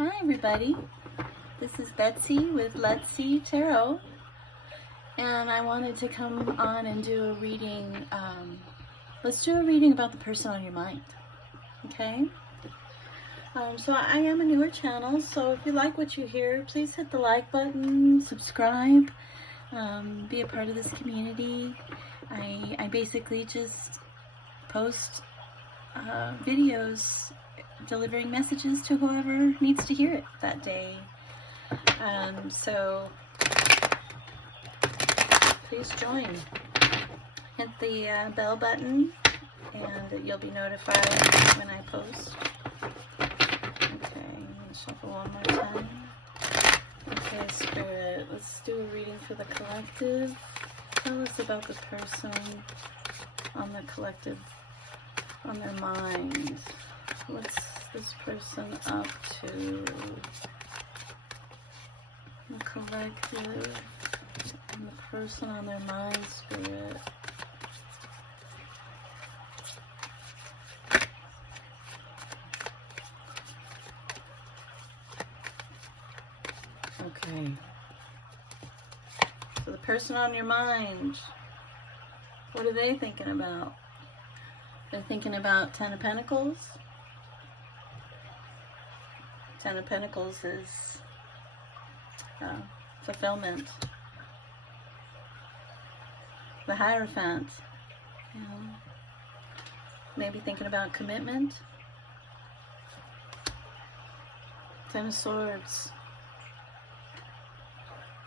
Hi everybody, this is Betsy with Let's See Tarot, and I wanted to come on and do a reading. Let's do a reading about the person on your mind, okay? So I am a newer channel, so if you like what you hear, please hit the like button, subscribe, be a part of this community. I basically just post videos delivering messages to whoever needs to hear it that day. So please join. Hit the bell button and you'll be notified when I post. Okay, let me shuffle one more time. Okay, Spirit, let's do a reading for the collective. Tell us about the person on the collective, on their mind. What's this person up to? The collective and the person on their mind, Spirit. Okay. So the person on your mind, what are they thinking about? They're thinking about Ten of Pentacles. Ten of Pentacles is fulfillment. The Hierophant. You know, maybe thinking about commitment. Ten of Swords.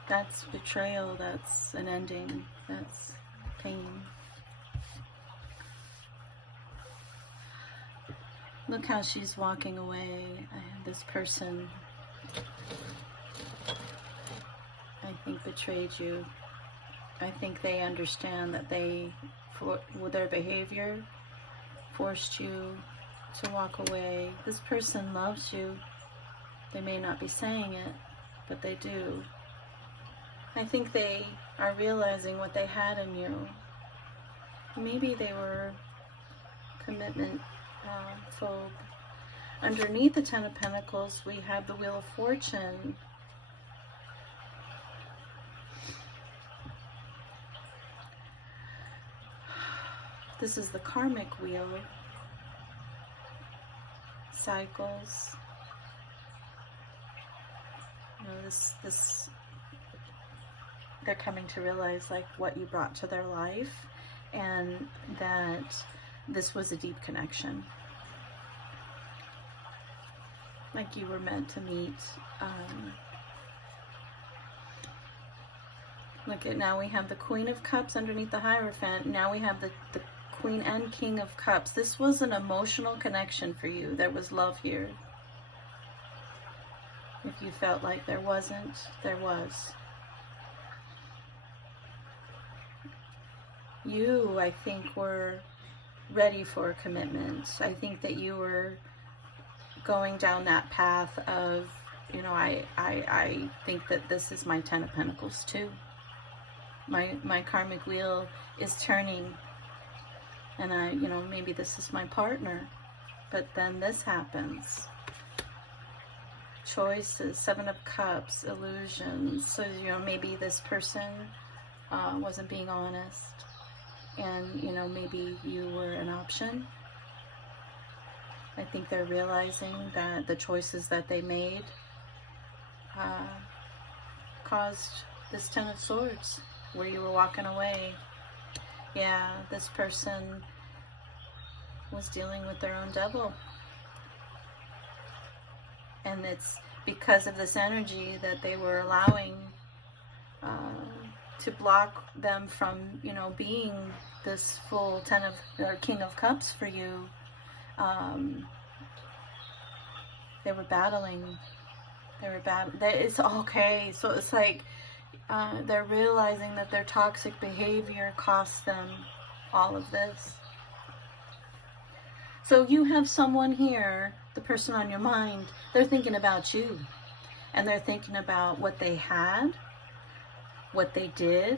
That's betrayal. That's an ending. That's pain. Look how she's walking away. This person, I think, betrayed you. I think they understand that with their behavior, forced you to walk away. This person loves you. They may not be saying it, but they do. I think they are realizing what they had in you. Maybe they were commitment phobe. Underneath the Ten of Pentacles, we have the Wheel of Fortune. This is the karmic wheel. Cycles. You know, this they're coming to realize like what you brought to their life, and that this was a deep connection. Like you were meant to meet. Look at, now we have the Queen of Cups underneath the Hierophant. Now we have the Queen and King of Cups. This was an emotional connection for you. There was love here. If you felt like there wasn't, there was. You, I think, were ready for a commitment. I think that you were going down that path of, you know, I think that this is my Ten of Pentacles too. My karmic wheel is turning, and you know, maybe this is my partner, but then this happens. Choices, Seven of Cups, illusions. So, you know, maybe this person wasn't being honest, and, you know, maybe you were an option. I think they're realizing that the choices that they made caused this Ten of Swords, where you were walking away. Yeah, this person was dealing with their own devil. And it's because of this energy that they were allowing to block them from, you know, being this full King of Cups for you. They were battling. It's okay. So it's like they're realizing that their toxic behavior cost them all of this. So you have someone here, the person on your mind, they're thinking about you. And they're thinking about what they had, what they did,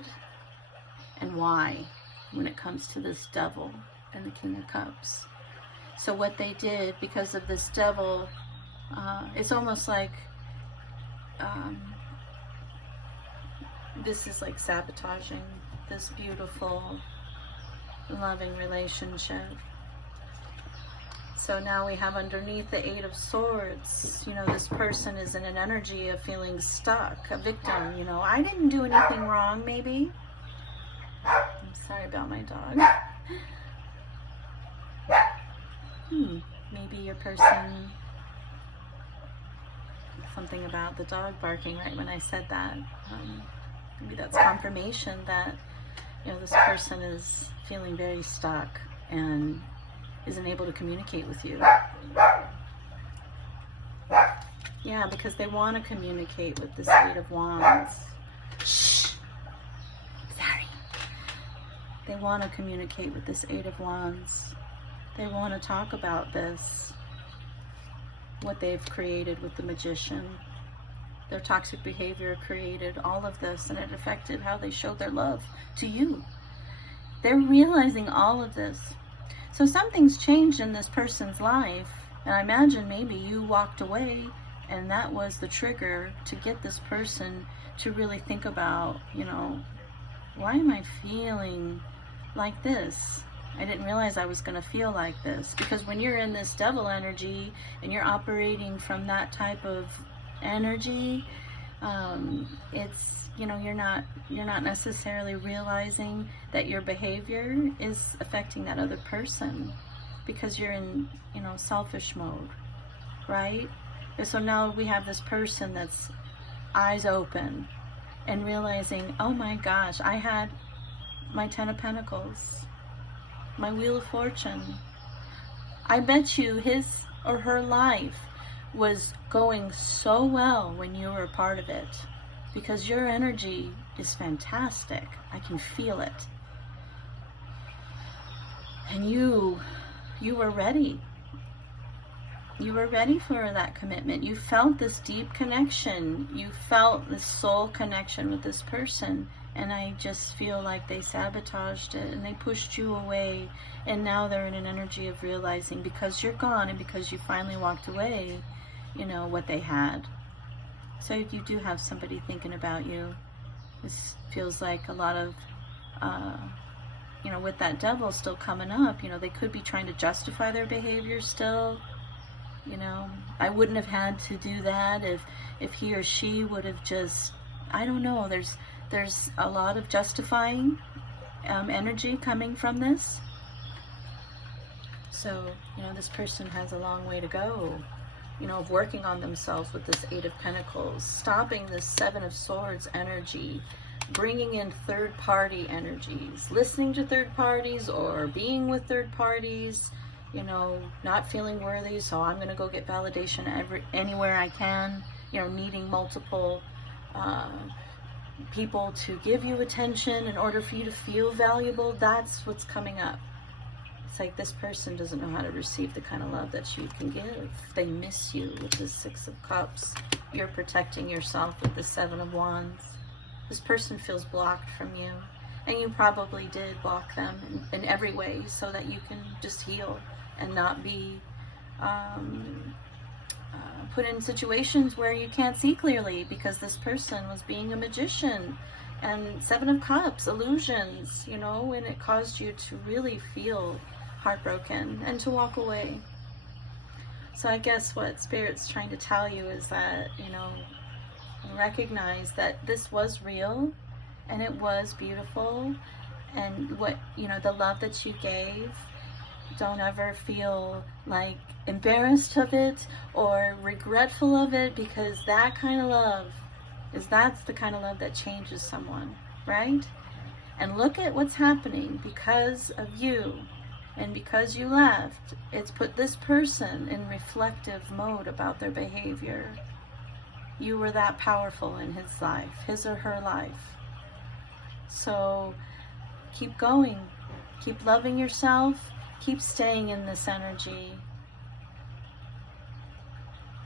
and why, when it comes to this devil and the King of Cups. So what they did, because of this devil It's almost like this is like sabotaging this beautiful, loving relationship. So now we have underneath the Eight of Swords, you know, this person is in an energy of feeling stuck, a victim, you know. I didn't do anything wrong, maybe. I'm sorry about my dog. Maybe your person, something about the dog barking right when I said that. Maybe that's confirmation that, you know, this person is feeling very stuck and isn't able to communicate with you. Yeah, because they want to communicate with this Eight of Wands. Shh! Sorry. They want to communicate with this Eight of Wands. They want to talk about this, what they've created with the Magician. Their toxic behavior created all of this, and it affected how they showed their love to you. They're realizing all of this. So something's changed in this person's life, and I imagine maybe you walked away, and that was the trigger to get this person to really think about, you know, why am I feeling like this? I didn't realize I was going to feel like this. Because when you're in this devil energy and you're operating from that type of energy, it's, you know, you're not necessarily realizing that your behavior is affecting that other person because you're in, you know, selfish mode, right? And so now we have this person that's eyes open and realizing, oh my gosh, I had my Ten of Pentacles, my Wheel of Fortune. I bet you his or her life was going so well when you were a part of it, because your energy is fantastic. I can feel it. And you were ready. You were ready for that commitment. You felt this deep connection. You felt this soul connection with this person. And I just feel like they sabotaged it and they pushed you away. And now they're in an energy of realizing, because you're gone and because you finally walked away, you know, what they had. So you do have somebody thinking about you. This feels like a lot of, you know, with that devil still coming up, you know, they could be trying to justify their behavior still. You know, I wouldn't have had to do that if he or she would have just, I don't know, there's a lot of justifying energy coming from this. So, you know, this person has a long way to go, you know, of working on themselves with this Eight of Pentacles, stopping this Seven of Swords energy, bringing in third-party energies, listening to third parties or being with third parties, you know, not feeling worthy, so I'm going to go get validation anywhere I can, you know, needing multiple people to give you attention in order for you to feel valuable. That's what's coming up. It's like this person doesn't know how to receive the kind of love that you can give. They miss you with the Six of Cups. You're protecting yourself with the Seven of Wands. This person feels blocked from you, and you probably did block them in every way so that you can just heal and not be put in situations where you can't see clearly, because this person was being a magician. And Seven of Cups, illusions, you know, and it caused you to really feel heartbroken and to walk away. So I guess what Spirit's trying to tell you is that, you know, recognize that this was real and it was beautiful, and what, you know, the love that you gave, don't ever feel like embarrassed of it or regretful of it, because that kind of love that's the kind of love that changes someone, right? And look at what's happening because of you and because you left. It's put this person in reflective mode about their behavior. You were that powerful in his life, his or her life. So keep going, keep loving yourself, keep staying in this energy.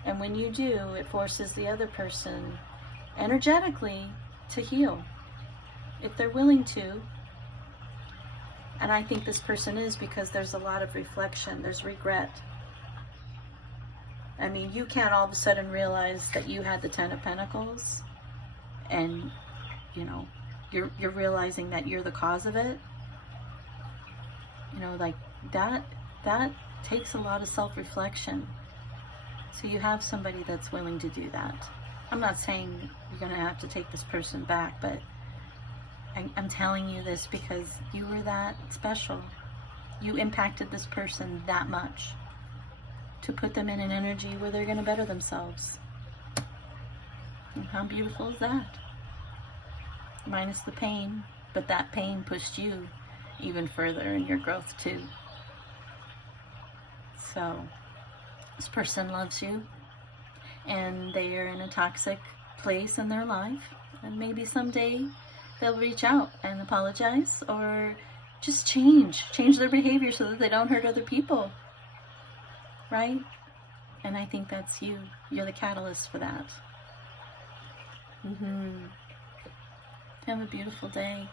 And when you do, it forces the other person energetically to heal, if they're willing to. And I think this person is, because there's a lot of reflection, there's regret. I mean, you can't all of a sudden realize that you had the Ten of Pentacles and, you know, you're realizing that you're the cause of it. You know, like that takes a lot of self-reflection. So you have somebody that's willing to do that. I'm not saying you're going to have to take this person back, but I'm telling you this because you were that special. You impacted this person that much to put them in an energy where they're going to better themselves. And how beautiful is that? Minus the pain, but that pain pushed you even further in your growth too. So this person loves you, and they are in a toxic place in their life, and maybe someday they'll reach out and apologize, or just change their behavior so that they don't hurt other people, right? And I think that's you. You're the catalyst for that. Have a beautiful day.